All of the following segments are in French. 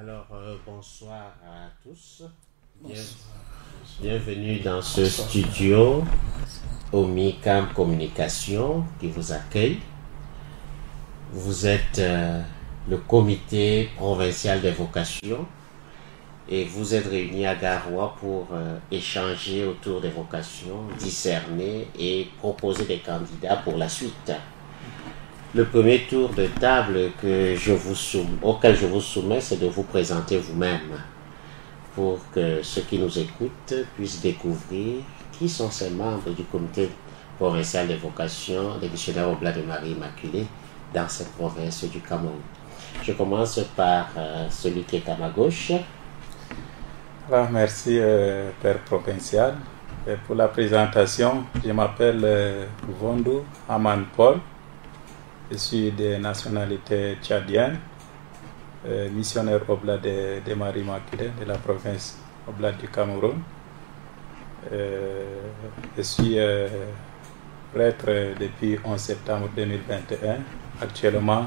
Alors, bonsoir à tous. Bienvenue dans ce studio Omicam Communication qui vous accueille. Vous êtes le comité provincial des vocations et vous êtes réunis à Garoua pour échanger autour des vocations, discerner et proposer des candidats pour la suite. Le premier tour de table auquel je vous soumets, c'est de vous présenter vous-même pour que ceux qui nous écoutent puissent découvrir qui sont ces membres du comité provincial des vocations des missionnaires Oblats de Marie Immaculée dans cette province du Cameroun. Je commence par celui qui est à ma gauche. Alors, merci Père Provincial. Et pour la présentation, je m'appelle Vondou Aman Paul. Je suis de nationalité tchadienne, missionnaire Oblat de Marie Immaculée de la province Oblat du Cameroun. Je suis prêtre depuis 11 septembre 2021. Actuellement,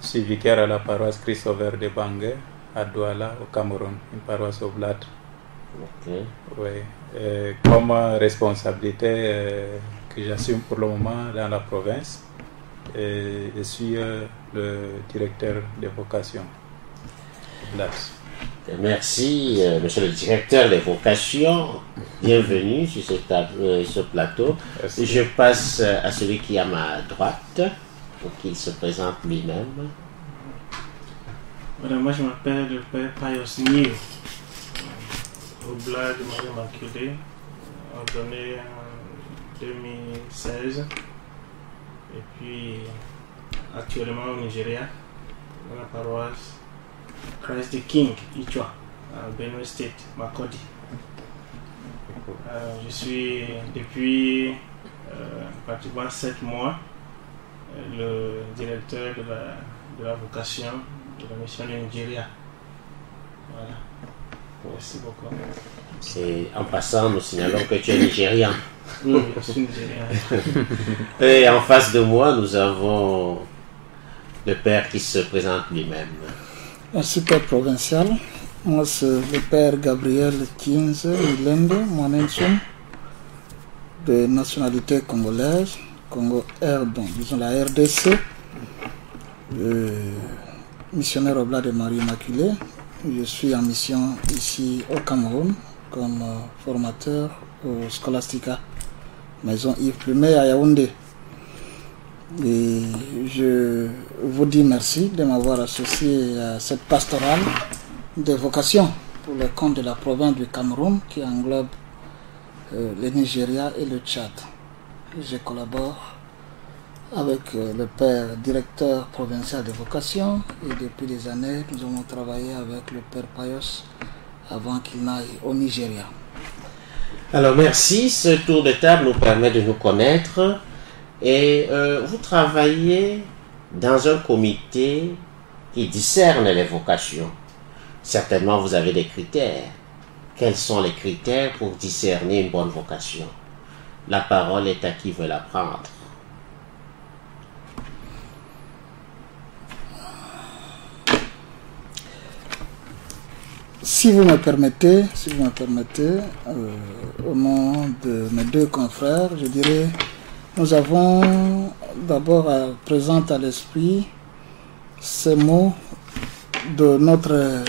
je suis vicaire à la paroisse Christ-Sauveur de Bangui, à Douala, au Cameroun, une paroisse Oblat. Okay. Oui. Comme responsabilité que j'assume pour le moment dans la province, et je suis le directeur des vocations. Merci, monsieur le directeur des vocations. Bienvenue sur ce plateau. Merci. Je passe à celui qui est à ma droite pour qu'il se présente lui-même. Voilà, moi je m'appelle le Père Payos Niu, Oblat de Marie Immaculée, ordonné en 2016. Et puis, actuellement au Nigeria, dans la paroisse Christ the King, Ichwa, à Benue State, Makurdi. Je suis depuis pratiquement 7 mois le directeur de la vocation de la mission du Nigeria. Voilà. Merci beaucoup. En passant, nous signalons que tu es nigérian. Oui, je suis nigérian. Et en face de moi, nous avons le père qui se présente lui-même. Merci Père Provincial. Moi c'est le Père Gabriel Kinze Milende Mwanensum, de nationalité congolaise, Congo disons la RDC, missionnaire Oblat de Marie Immaculée. Je suis en mission ici au Cameroun comme formateur au Scholastica, maison Yves Plumet à Yaoundé. Et je vous dis merci de m'avoir associé à cette pastorale de vocation pour le compte de la province du Cameroun qui englobe le Nigeria et le Tchad. Je collabore avec le père directeur provincial de vocation et depuis des années nous avons travaillé avec le père Payos avant qu'il n'aille au Nigeria. Alors merci, ce tour de table nous permet de nous connaître et vous travaillez dans un comité qui discerne les vocations. Certainement vous avez des critères. Quels sont les critères pour discerner une bonne vocation? La parole est à qui veut la prendre. Si vous me permettez, au nom de mes deux confrères, je dirais, nous avons d'abord présent à l'esprit ces mots de notre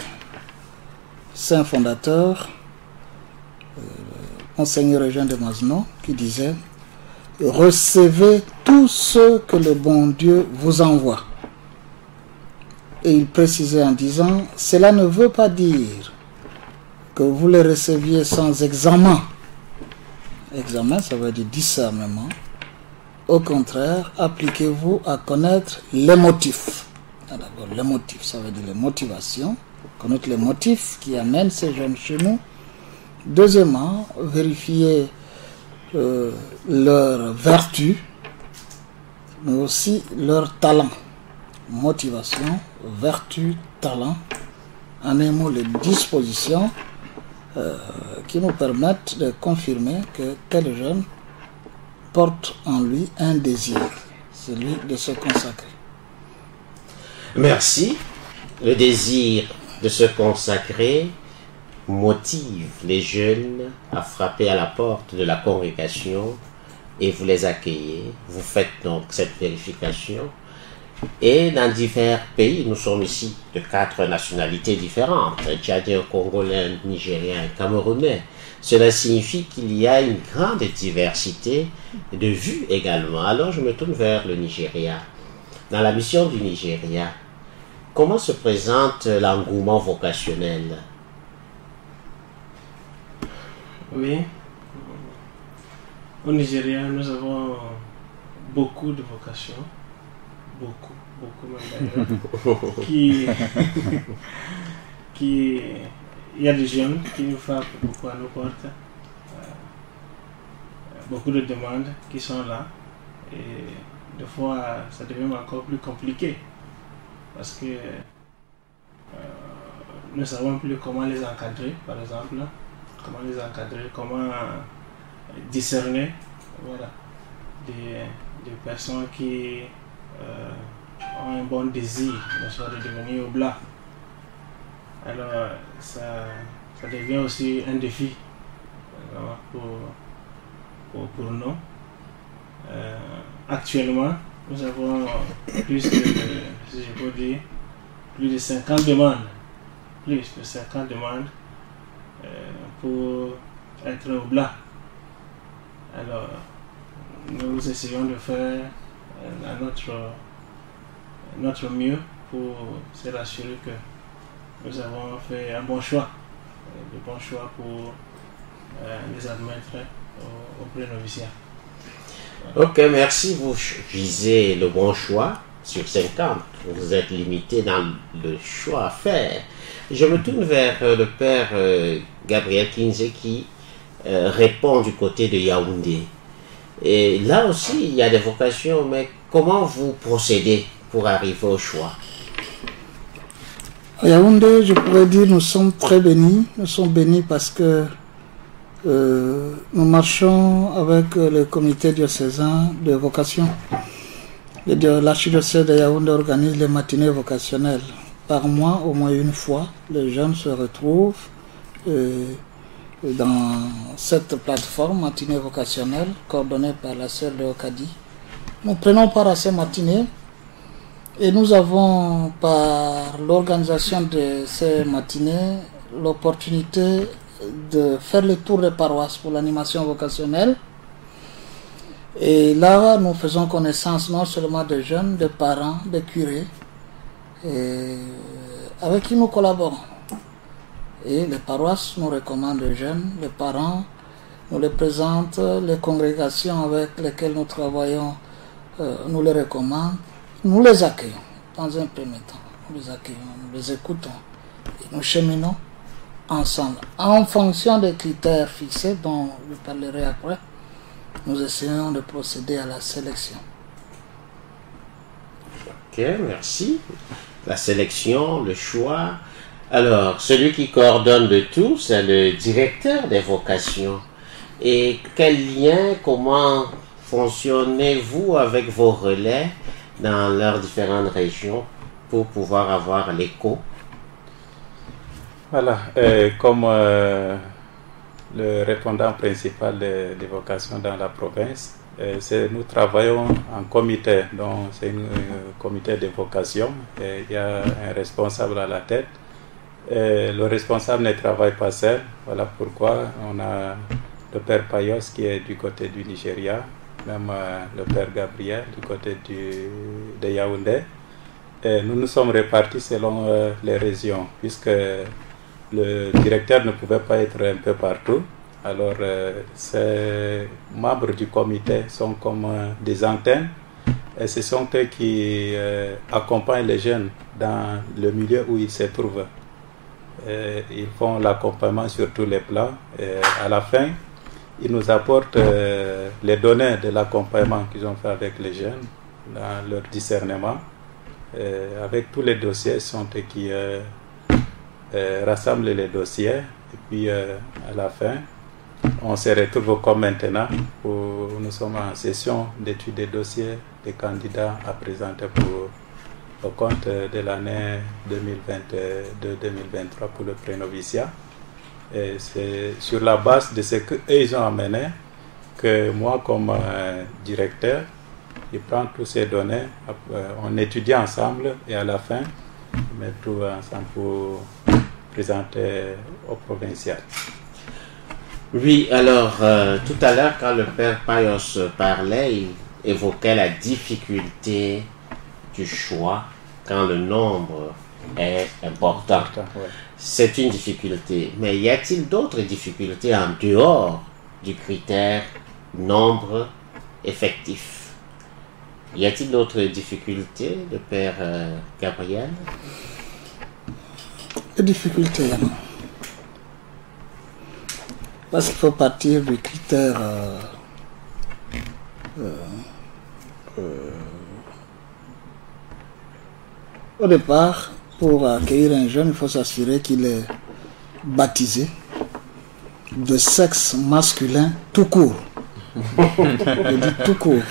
saint fondateur, Monseigneur Eugène de Mazenod, qui disait « Recevez tout ce que le bon Dieu vous envoie ». Et il précisait en disant « Cela ne veut pas dire que vous les receviez sans examen. » Examen, ça veut dire discernement. Au contraire, appliquez-vous à connaître les motifs. D'abord, les motifs, ça veut dire les motivations. Connaître les motifs qui amènent ces jeunes chez nous. Deuxièmement, vérifier leur vertu, mais aussi leur talent. Motivation, vertu, talent, en un mot les dispositions qui nous permettent de confirmer que tel jeune porte en lui un désir, celui de se consacrer. Merci. Le désir de se consacrer motive les jeunes à frapper à la porte de la congrégation et vous les accueillez. Vous faites donc cette vérification. Et dans divers pays, nous sommes ici de 4 nationalités différentes, Tchadien, Congolais, Nigérien et Camerounais. Cela signifie qu'il y a une grande diversité de vues également. Alors je me tourne vers le Nigeria. Dans la mission du Nigeria, comment se présente l'engouement vocationnel? Oui, au Nigeria, nous avons beaucoup de vocations, beaucoup même d'ailleurs, il y a des jeunes qui nous frappent beaucoup à nos portes, beaucoup de demandes qui sont là, et des fois ça devient encore plus compliqué parce que nous ne savons plus comment les encadrer, par exemple. Comment discerner, voilà, des personnes qui ont un bon désir de devenir oblat. Alors ça devient aussi un défi pour nous. Actuellement, nous avons plus de, si je peux dire, plus de 50 demandes. Pour être oblat. Alors, nous essayons de faire notre mieux pour se rassurer que nous avons fait un bon choix, pour les admettre au pré-noviciat. Ok, merci. Vous visez le bon choix sur 50. Vous êtes limité dans le choix à faire. Je me tourne vers le père Gabriel Kinze qui répond du côté de Yaoundé. Et là aussi, il y a des vocations, mais comment vous procédez pour arriver au choix? À Yaoundé, je pourrais dire nous sommes très bénis. Nous sommes bénis parce que nous marchons avec le comité diocésain de vocation. L'archidiocèse de Yaoundé organise les matinées vocationnelles. Par mois, au moins une fois, les jeunes se retrouvent dans cette plateforme matinée vocationnelle coordonnée par la sœur Léocadie. Nous prenons part à ces matinées et nous avons, par l'organisation de ces matinées, l'opportunité de faire le tour des paroisses pour l'animation vocationnelle. Et là, nous faisons connaissance non seulement des jeunes, des parents, des curés, avec qui nous collaborons. Et les paroisses nous recommandent les jeunes, les parents nous les présentent, les congrégations avec lesquelles nous travaillons nous les recommandent, nous les accueillons dans un premier temps. Nous les accueillons, nous les écoutons et nous cheminons ensemble. En fonction des critères fixés dont je parlerai après, nous essayons de procéder à la sélection. Ok, merci. La sélection, le choix. Alors, celui qui coordonne le tout, c'est le directeur des vocations. Et quel lien, comment fonctionnez-vous avec vos relais dans leurs différentes régions pour pouvoir avoir l'écho? Voilà, comme le répondant principal des vocations dans la province, nous travaillons en comité, donc c'est un comité de vocation, et il y a un responsable à la tête. Et le responsable ne travaille pas seul, voilà pourquoi on a le père Payos qui est du côté du Nigeria, même le père Gabriel du côté de Yaoundé. Et nous nous sommes répartis selon les régions, puisque le directeur ne pouvait pas être un peu partout. Alors, ces membres du comité sont comme des antennes et ce sont eux qui accompagnent les jeunes dans le milieu où ils se trouvent. Ils font l'accompagnement sur tous les plans et à la fin, ils nous apportent les données de l'accompagnement qu'ils ont fait avec les jeunes dans leur discernement. Avec tous les dossiers, ce sont eux qui rassemblent les dossiers et puis à la fin, on se retrouve comme maintenant où nous sommes en session d'étude des dossiers des candidats à présenter pour au compte de l'année 2022-2023 pour le pré-noviciat. Et c'est sur la base de ce qu'eux ils ont amené que moi, comme directeur, je prends toutes ces données, on étudie ensemble et à la fin, on met tout ensemble pour présenter au provincial. Oui, alors, tout à l'heure, quand le père Payos parlait, il évoquait la difficulté du choix quand le nombre est important. Ouais. C'est une difficulté. Mais y a-t-il d'autres difficultés en dehors du critère nombre effectif? Y a-t-il d'autres difficultés, le père Gabriel? Les difficultés, non. Parce qu'il faut partir du critère au départ, pour accueillir un jeune, il faut s'assurer qu'il est baptisé de sexe masculin tout court. Je dis tout court.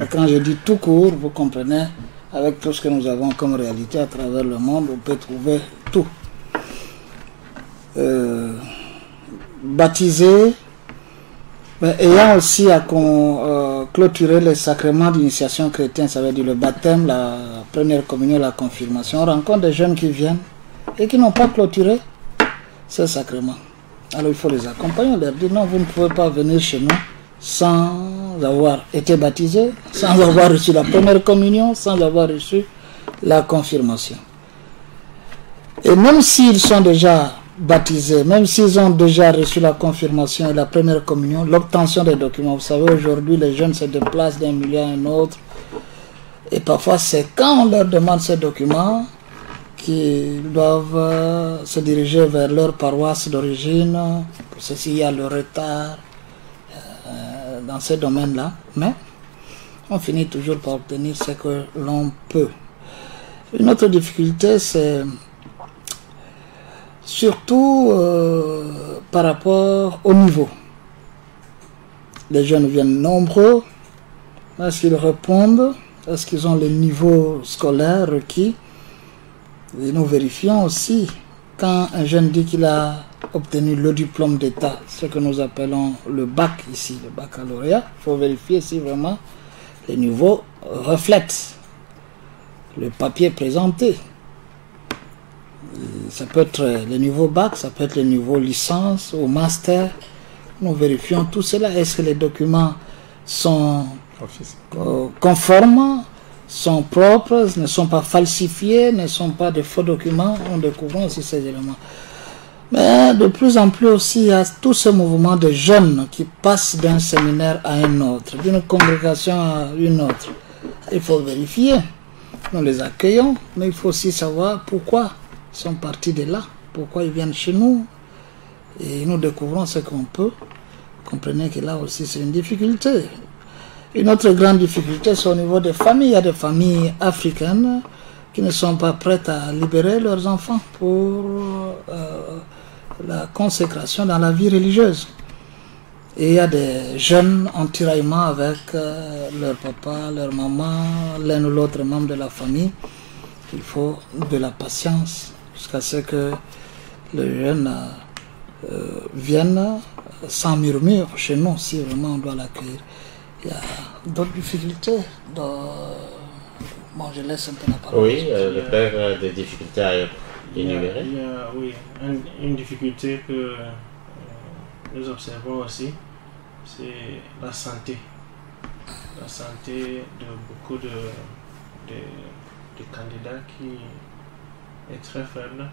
Et quand je dis tout court, vous comprenez, avec tout ce que nous avons comme réalité à travers le monde, on peut trouver tout. Baptisé, mais ayant aussi à clôturer les sacrements d'initiation chrétienne, ça veut dire le baptême, la première communion, la confirmation. On rencontre des jeunes qui viennent et qui n'ont pas clôturé ces sacrements. Alors il faut les accompagner, on leur dit non, vous ne pouvez pas venir chez nous sans avoir été baptisé, sans avoir reçu la première communion, sans avoir reçu la confirmation. Et même s'ils sont déjà baptisés, même s'ils ont déjà reçu la confirmation et la première communion, l'obtention des documents, vous savez, aujourd'hui les jeunes se déplacent d'un milieu à un autre, et parfois c'est quand on leur demande ces documents qu'ils doivent se diriger vers leur paroisse d'origine. Pour ceci, il y a le retard dans ces domaines-là, mais on finit toujours par obtenir ce que l'on peut. Une autre difficulté, c'est surtout par rapport au niveau. Les jeunes viennent nombreux. Est-ce qu'ils répondent? Est-ce qu'ils ont le niveau scolaire requis? Et nous vérifions aussi, quand un jeune dit qu'il a obtenu le diplôme d'État, ce que nous appelons le bac ici, le baccalauréat, il faut vérifier si vraiment les niveaux reflètent le papier présenté. Ça peut être le niveau bac, ça peut être le niveau licence ou master. Nous vérifions tout cela. Est-ce que les documents sont conformes, sont propres, ne sont pas falsifiés, ne sont pas de faux documents? On découvre aussi ces éléments. Mais de plus en plus aussi, il y a tout ce mouvement de jeunes qui passent d'un séminaire à un autre, d'une congrégation à une autre. Il faut vérifier. Nous les accueillons, mais il faut aussi savoir pourquoi ils sont partis de là, pourquoi ils viennent chez nous. Et nous découvrons ce qu'on peut. Comprenez que là aussi c'est une difficulté. Une autre grande difficulté, c'est au niveau des familles. Il y a des familles africaines qui ne sont pas prêtes à libérer leurs enfants pour la consécration dans la vie religieuse. Et il y a des jeunes en tiraillement avec leur papa, leur maman, l'un ou l'autre membre de la famille. Il faut de la patience jusqu'à ce que les jeunes viennent sans murmure chez nous, si vraiment on doit l'accueillir. Il y a d'autres difficultés. Bon, je laisse un peu la parole. Oui, le père des difficultés à énumérer. Il y a, oui, une difficulté que nous observons aussi, c'est la santé. La santé de beaucoup de candidats qui est très faible.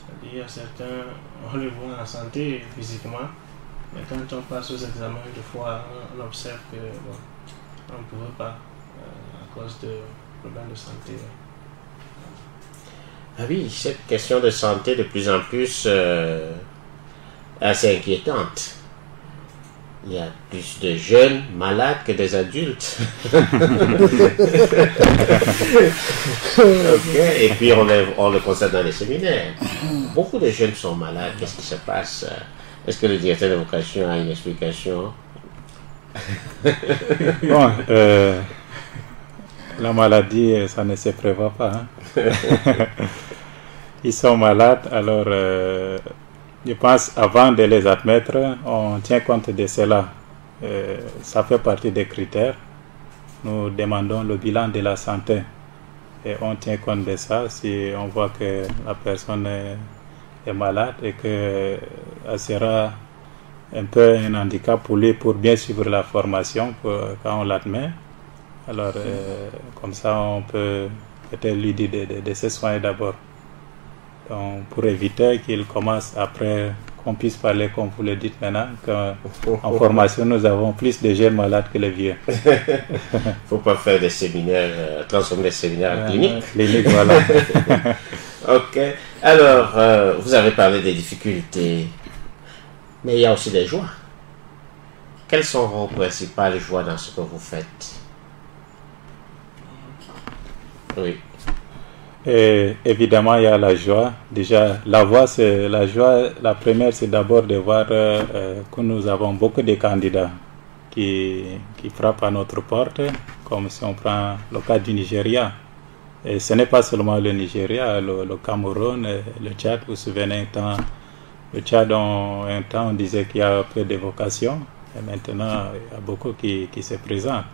C'est-à-dire, certains, on les voit en santé physiquement, mais quand on passe aux examens, des fois, on observe que bon, on ne pouvait pas à cause de problèmes de santé. Ah oui, cette question de santé de plus en plus assez inquiétante. Il y a plus de jeunes malades que des adultes. Okay. Et puis on le constate dans les séminaires. Beaucoup de jeunes sont malades. Qu'est-ce qui se passe? Est-ce que le directeur de vocation a une explication? Bon, la maladie, ça ne se prévoit pas. Hein. Ils sont malades, alors je pense avant de les admettre, on tient compte de cela. Ça fait partie des critères. Nous demandons le bilan de la santé et on tient compte de ça. Si on voit que la personne est malade et qu'elle sera un peu un handicap pour lui pour bien suivre la formation quand on l'admet. Alors, comme ça, on peut peut-être lui dire de se soigner d'abord. Donc, pour éviter qu'il commence après, qu'on puisse parler comme vous le dites maintenant, qu'en formation, nous avons plus de jeunes malades que les vieux. Il ne faut pas faire des séminaires, transformer des séminaires en cliniques. Clinique, voilà. Ok. Alors, vous avez parlé des difficultés, mais il y a aussi des joies. Quelles sont vos principales joies dans ce que vous faites? Oui. Et évidemment, il y a la joie. Déjà, la joie, la première, c'est d'abord de voir que nous avons beaucoup de candidats qui frappent à notre porte, comme si on prend le cas du Nigeria. Et ce n'est pas seulement le Nigeria, le Cameroun, le Tchad. Vous vous souvenez, le Tchad, un temps, on disait qu'il y a peu de vocations. Et maintenant, il y a beaucoup qui se présentent.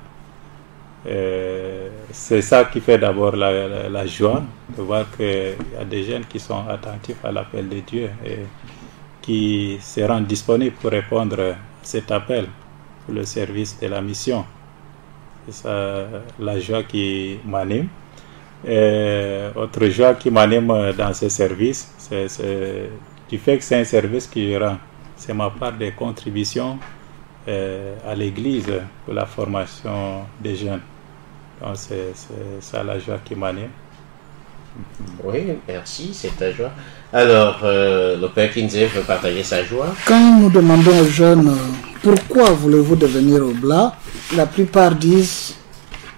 C'est ça qui fait d'abord la joie, de voir qu'il y a des jeunes qui sont attentifs à l'appel de Dieu et qui se rendent disponibles pour répondre à cet appel pour le service de la mission. C'est ça la joie qui m'anime. Autre joie qui m'anime dans ce service, c'est du fait que c'est un service qui rend. C'est ma part de contribution à l'Église pour la formation des jeunes. Donc c'est ça la joie qui m'anime. Oui, merci, c'est ta joie. Alors, le Père Kinzé veut partager sa joie. Quand nous demandons aux jeunes pourquoi voulez-vous devenir oblat, la plupart disent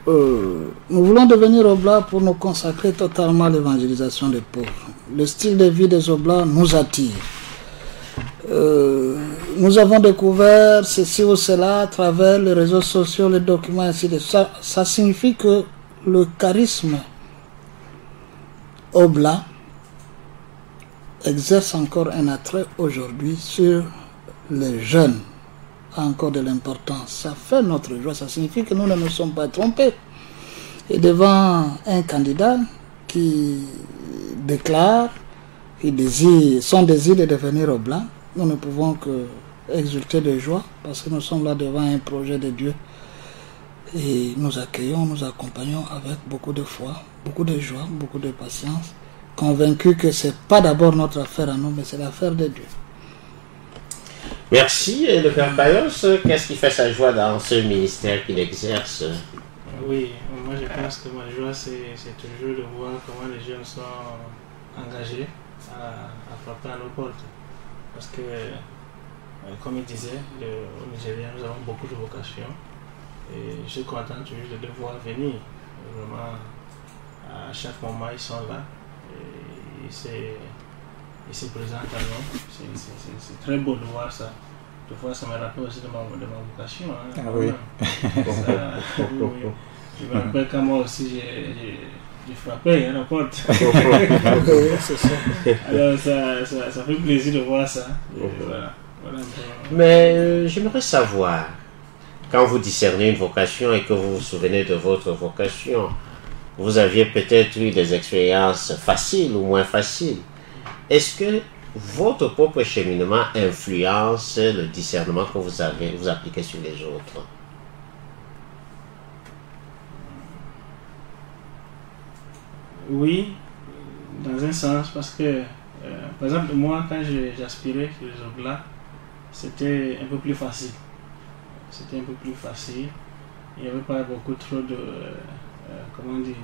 nous voulons devenir oblats pour nous consacrer totalement à l'évangélisation des pauvres. Le style de vie des oblats nous attire. Nous avons découvert ceci ou cela à travers les réseaux sociaux, les documents, ainsi de suite. Ça signifie que le charisme oblat exerce encore un attrait aujourd'hui sur les jeunes, a encore de l'importance. Ça fait notre joie, ça signifie que nous ne nous sommes pas trompés. Et devant un candidat qui déclare son désir de devenir oblat, nous ne pouvons que exulter de joie parce que nous sommes là devant un projet de Dieu et nous accueillons, nous accompagnons avec beaucoup de foi, beaucoup de joie, beaucoup de patience, convaincus que ce n'est pas d'abord notre affaire à nous, mais c'est l'affaire de Dieu. Merci. Et le Père Bayos, qu'est-ce qui fait sa joie dans ce ministère qu'il exerce? Oui, moi je pense que ma joie c'est toujours de voir comment les jeunes sont engagés à frapper à nos portes. Parce que, comme il disait, au Nigeria, nous avons beaucoup de vocations. Et je suis content toujours de devoir venir. Vraiment, à chaque moment, ils sont là. Et ils se présentent à nous. C'est très beau de voir ça. Des fois, ça me rappelle aussi de ma vocation. Hein, ah oui. Je me rappelle quand moi aussi, j'ai frappé à la porte. C'est ça. Alors ça fait plaisir de voir ça. Voilà. Mais j'aimerais savoir, quand vous discernez une vocation et que vous vous souvenez de votre vocation, vous aviez peut-être eu des expériences faciles ou moins faciles. Est-ce que votre propre cheminement influence le discernement que vous appliquez sur les autres? Oui, dans un sens, parce que, par exemple, moi, quand j'aspirais sur les oblats, c'était un peu plus facile. C'était un peu plus facile. Il n'y avait pas beaucoup trop de, comment dire,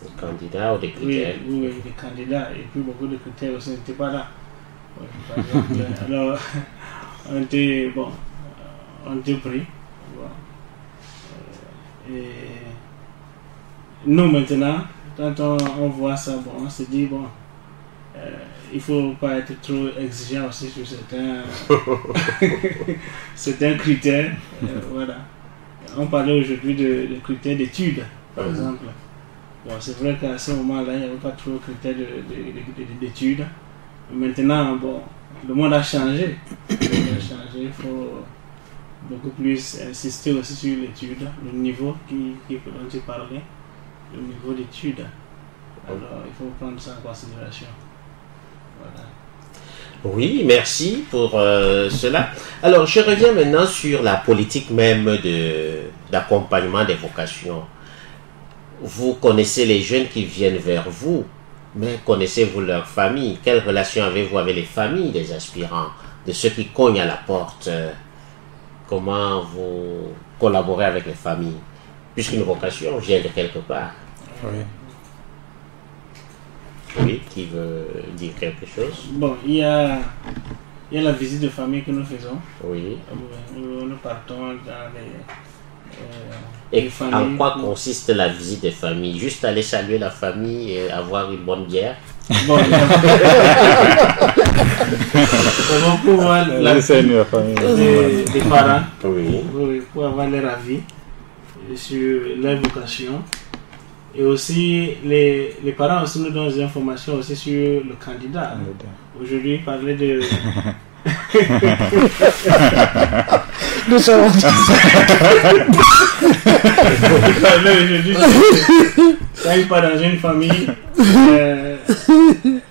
des candidats ou des critères. Oui, des candidats. Et puis beaucoup de critères aussi n'étaient pas là. Oui, par exemple, alors, on était pris. Bon. Et nous, maintenant, quand on voit ça, on se dit, il ne faut pas être trop exigeant aussi sur certains critères. Voilà. On parlait aujourd'hui de critères d'études. par exemple. Bon, c'est vrai qu'à ce moment-là, il n'y avait pas trop de critères d'études. Maintenant, bon, le monde a changé. Il faut beaucoup plus insister aussi sur l'étude, le niveau dont tu parlais, le niveau d'études. Alors, il faut prendre ça en considération. Voilà. Oui, merci pour cela. Alors, je reviens maintenant sur la politique même d'accompagnement des vocations. Vous connaissez les jeunes qui viennent vers vous, mais connaissez-vous leur famille? Quelle relation avez-vous avec les familles des aspirants, de ceux qui cognent à la porte? Comment vous collaborez avec les familles? Puisqu'une vocation vient de quelque part. Oui. Oui, qui veut dire quelque chose? Bon, il y a la visite de famille que nous faisons. Oui. Nous partons dans Et familles. en quoi consiste la visite des familles? Juste aller saluer la famille et avoir une bonne bière? Bon, pour voir la vie des parents, oui. pour avoir leur avis sur leur vocation. Et aussi, les parents aussi nous donnent des informations aussi sur le candidat. Aujourd'hui, parler de... Nous savons. Quand il part dans une famille,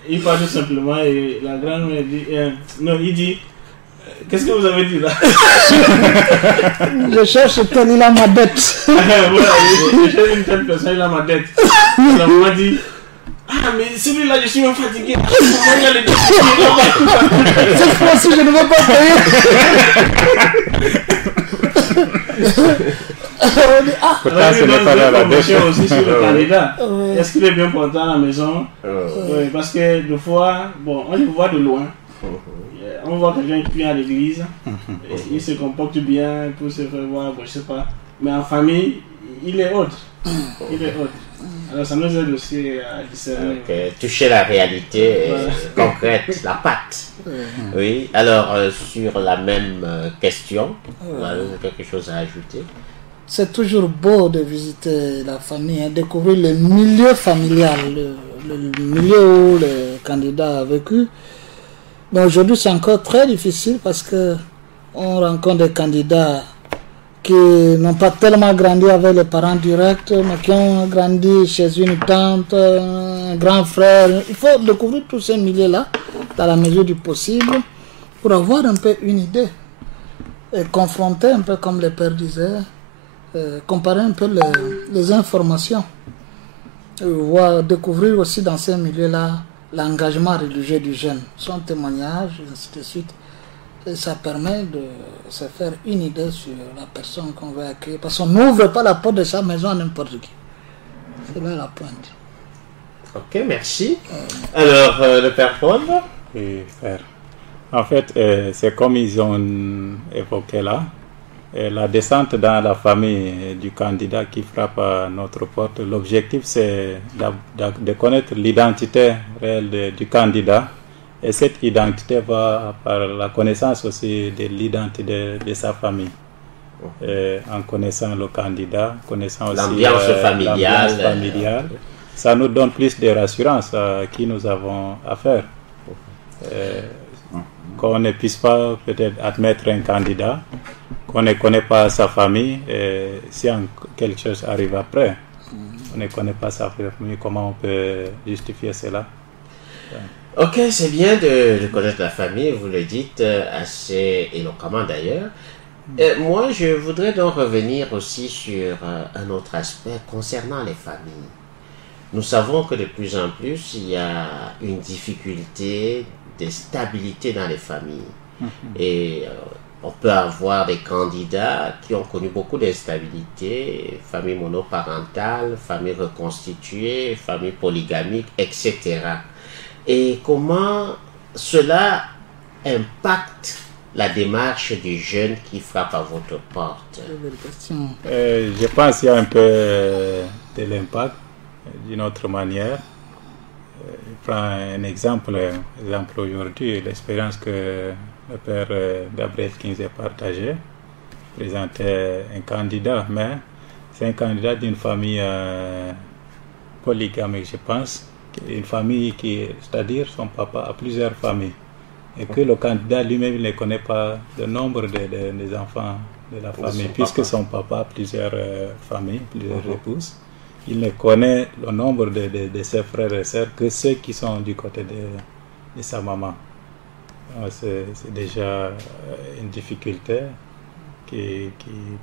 il part tout simplement et la grand-mère dit... non, il dit... Qu'est-ce que vous avez dit là? Je cherche tel, il a ma dette. Voilà, je cherche une telle personne, il a ma dette. La maman dit... Ah, mais celui-là, je suis même fatigué. Cette fois-ci, je ne veux pas payer. Pourtant, ce n'est pas dans la dette. Aussi sur le candidat. Est-ce qu'il est bien porté à la maison? Oui, parce que des fois, bon, on le voit de loin. On voit quelqu'un qui vient à l'église, il se comporte bien pour se faire voir, bon, je sais pas. Mais en famille, il est autre. Alors ça nous aide aussi à discerner. Toucher la réalité concrète, la patte. Oui, alors sur la même question, vous avez quelque chose à ajouter? C'est toujours beau de visiter la famille, hein, découvrir le milieu familial, le milieu où le candidat a vécu. Mais aujourd'hui, c'est encore très difficile parce que on rencontre des candidats qui n'ont pas tellement grandi avec les parents directs, mais qui ont grandi chez une tante, un grand frère. Il faut découvrir tous ces milieux-là, dans la mesure du possible, pour avoir un peu une idée. Et confronter un peu, comme le père disait, comparer un peu les informations. Découvrir aussi dans ces milieux-là l'engagement religieux du jeune, son témoignage, et ainsi de suite. Et ça permet de se faire une idée sur la personne qu'on veut accueillir. Parce qu'on n'ouvre pas la porte de sa maison à n'importe qui. C'est là la pointe. Ok, merci. Alors, le père Paul? Oui, frère. En fait, c'est comme ils ont évoqué là. La descente dans la famille du candidat qui frappe à notre porte, l'objectif c'est de connaître l'identité réelle du candidat, et cette identité va par la connaissance aussi de l'identité de sa famille. En connaissant le candidat, connaissant aussi l'ambiance familiale, ça nous donne plus de rassurance à qui nous avons affaire. Qu'on ne puisse pas peut-être admettre un candidat, qu'on ne connaît pas sa famille, et si quelque chose arrive après, on ne connaît pas sa famille, comment on peut justifier cela? Ok, c'est bien de connaître la famille, vous le dites assez éloquemment d'ailleurs. Moi, je voudrais donc revenir aussi sur un autre aspect concernant les familles. Nous savons que de plus en plus, il y a une difficulté de stabilité dans les familles. Et on peut avoir des candidats qui ont connu beaucoup d'instabilité, famille monoparentale, famille reconstituée, famille polygamique, etc. Et comment cela impacte la démarche des jeunes qui frappent à votre porte? Je pense qu'il y a un peu de l'impact d'une autre manière. Je prends un exemple aujourd'hui, l'expérience que le père Gabriel Kings a partagée, présentait un candidat, mais C'est un candidat d'une famille polygamique, je pense. Une famille c'est-à-dire son papa a plusieurs familles. Et que le candidat lui-même ne connaît pas le nombre des enfants de la famille, puisque son papa a plusieurs familles, plusieurs épouses. Il ne connaît le nombre de ses frères et sœurs que ceux qui sont du côté de sa maman. C'est déjà une difficulté qui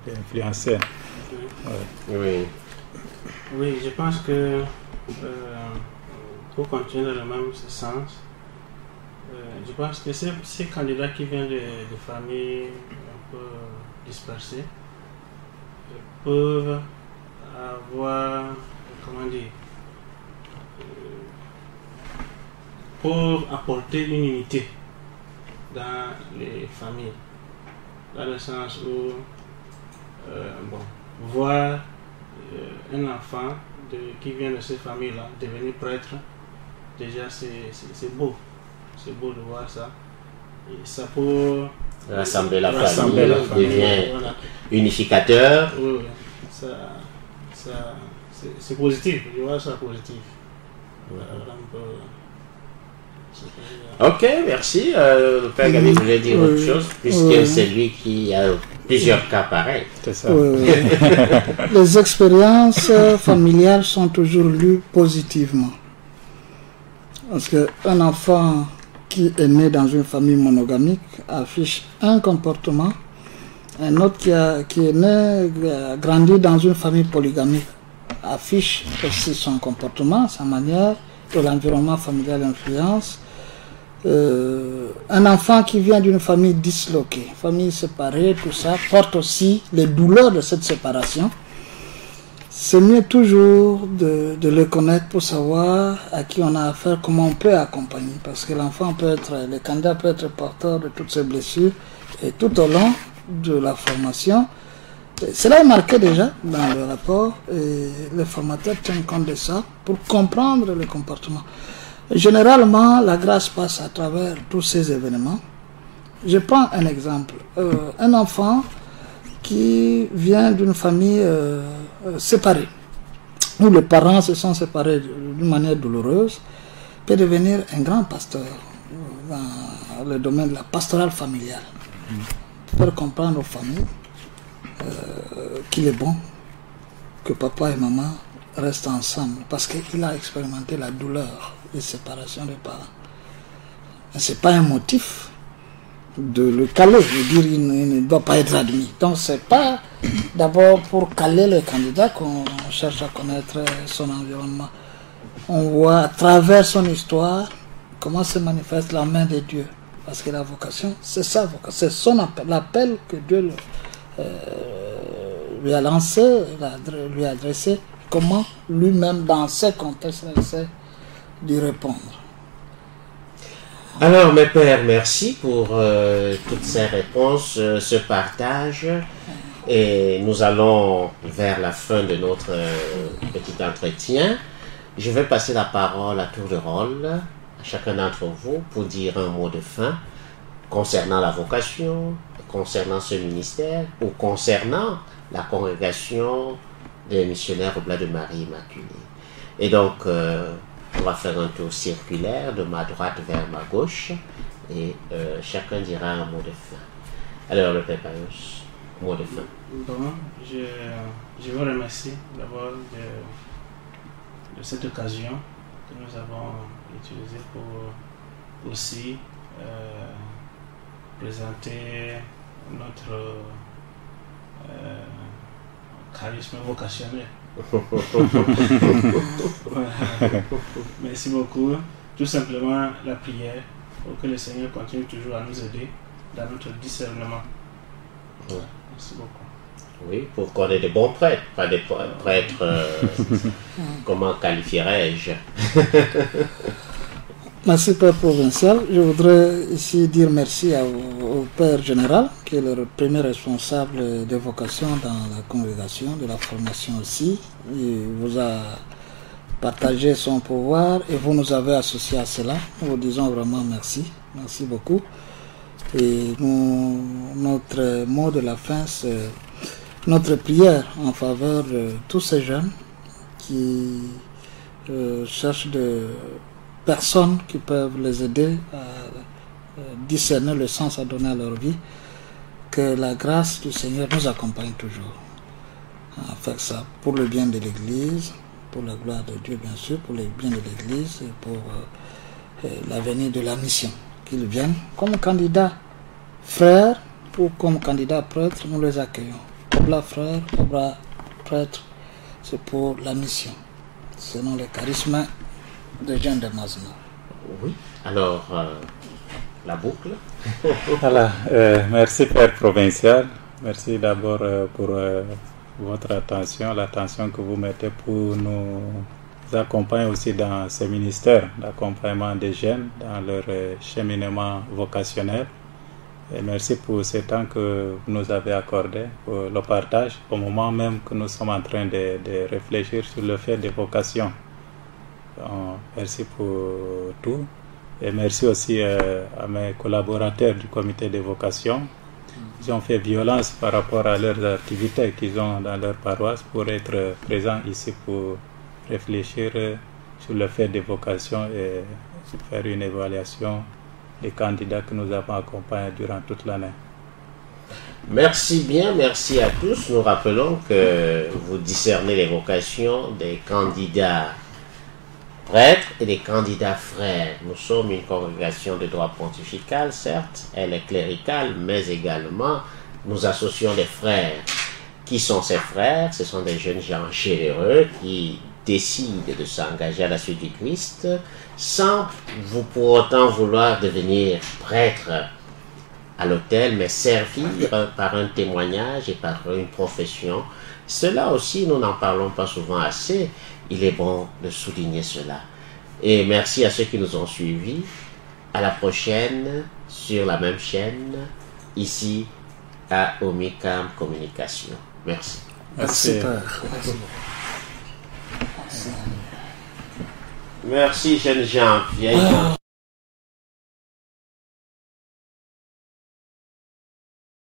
peut influencer. Oui. Oui, je pense que pour continuer dans le même sens, je pense que ces candidats qui viennent de familles un peu dispersées peuvent avoir, comment dire, pour apporter une unité dans les familles, dans le sens où voir un enfant qui vient de ces familles-là devenir prêtre, déjà c'est beau. C'est beau de voir ça. Et ça peut rassembler la famille, devient unificateur. Oui, c'est positif. Je vois ça positif. Ok, merci. Le Père Gabi voulait dire autre chose, puisque c'est lui qui a plusieurs cas pareils. C'est ça. Les expériences familiales sont toujours lues positivement. Parce qu'un enfant qui est né dans une famille monogamique affiche un comportement, un autre qui est né, grandi dans une famille polygamique affiche aussi son comportement, sa manière, que l'environnement familial influence. Un enfant qui vient d'une famille disloquée, famille séparée, tout ça, porte aussi les douleurs de cette séparation. C'est mieux toujours de le connaître pour savoir à qui on a affaire, comment on peut accompagner. Parce que l'enfant le candidat peut être porteur de toutes ces blessures. Et tout au long de la formation, cela est marqué déjà dans le rapport. Et les formateurs tiennent compte de ça pour comprendre le comportement. Généralement, la grâce passe à travers tous ces événements. Je prends un exemple. Un enfant qui vient d'une famille séparée, où les parents se sont séparés d'une manière douloureuse, peut devenir un grand pasteur dans le domaine de la pastorale familiale. Faire comprendre aux familles qu'il est bon que papa et maman restent ensemble, parce qu'il a expérimenté la douleur de séparation des parents. Ce n'est pas un motif de le caler, de dire qu'il ne doit pas être admis. Donc c'est pas d'abord pour caler le candidat qu'on cherche à connaître son environnement. On voit à travers son histoire comment se manifeste la main de Dieu. Parce que la vocation, c'est sa vocation, c'est son appel, l'appel que Dieu lui a lancé, lui a adressé, comment lui-même dans ces contextes essaie d'y répondre. Alors, mes pères, merci pour toutes ces réponses, ce partage. Et nous allons vers la fin de notre petit entretien. Je vais passer la parole à tour de rôle à chacun d'entre vous pour dire un mot de fin concernant la vocation, concernant ce ministère ou concernant la congrégation des missionnaires Oblat de Marie Immaculée. Et donc, on va faire un tour circulaire de ma droite vers ma gauche et chacun dira un mot de fin. Alors, le Père Paius, mot de fin. Bon, je vous remercie d'abord de cette occasion que nous avons utilisée pour aussi présenter notre charisme vocationnel. Merci beaucoup. Tout simplement la prière pour que le Seigneur continue toujours à nous aider dans notre discernement. Merci beaucoup. Oui, pour qu'on ait de bons prêtres, pas des prêtres, comment qualifierais-je? Merci Père Provincial. Je voudrais ici dire merci au Père Général, qui est le premier responsable des vocations dans la congrégation, de la formation aussi. Il vous a partagé son pouvoir et vous nous avez associés à cela. Nous vous disons vraiment merci. Merci beaucoup. Et notre mot de la fin, c'est notre prière en faveur de tous ces jeunes qui cherchent des personnes qui peuvent les aider à discerner le sens à donner à leur vie. Que la grâce du Seigneur nous accompagne toujours. En fait, ça pour le bien de l'Église, pour la gloire de Dieu bien sûr, pour le bien de l'Église et pour l'avenir de la mission. Qu'ils viennent comme candidats frères ou comme candidats prêtres, nous les accueillons. Oblat frère, oblat prêtre, c'est pour la mission, selon les charismes de Jean de Mazma. Oui, alors la boucle. Voilà, merci Père Provincial. Merci d'abord pour votre attention, l'attention que vous mettez pour nous accompagner aussi dans ces ministères d'accompagnement des jeunes dans leur cheminement vocationnel. Et merci pour ce temps que vous nous avez accordé pour le partage, au moment même que nous sommes en train de réfléchir sur le fait des vocations. Merci pour tout. Et merci aussi à mes collaborateurs du comité des vocations. Ils ont fait violence par rapport à leurs activités qu'ils ont dans leur paroisse pour être présents ici pour réfléchir sur le fait des vocations et faire une évaluation des candidats que nous avons accompagnés durant toute l'année. Merci bien, merci à tous. Nous rappelons que vous discernez les vocations des candidats prêtres et des candidats frères. Nous sommes une congrégation de droit pontifical, certes, elle est cléricale, mais également nous associons des frères. Qui sont ces frères? Ce sont des jeunes gens généreux qui décident de s'engager à la suite du Christ sans vous pour autant vouloir devenir prêtre à l'autel, mais servir par un témoignage et par une profession. Cela aussi, nous n'en parlons pas souvent assez. Il est bon de souligner cela. Et merci à ceux qui nous ont suivis. À la prochaine sur la même chaîne, ici à Omicam Communication. Merci. Merci. Merci, jeunes gens, vieilles gens.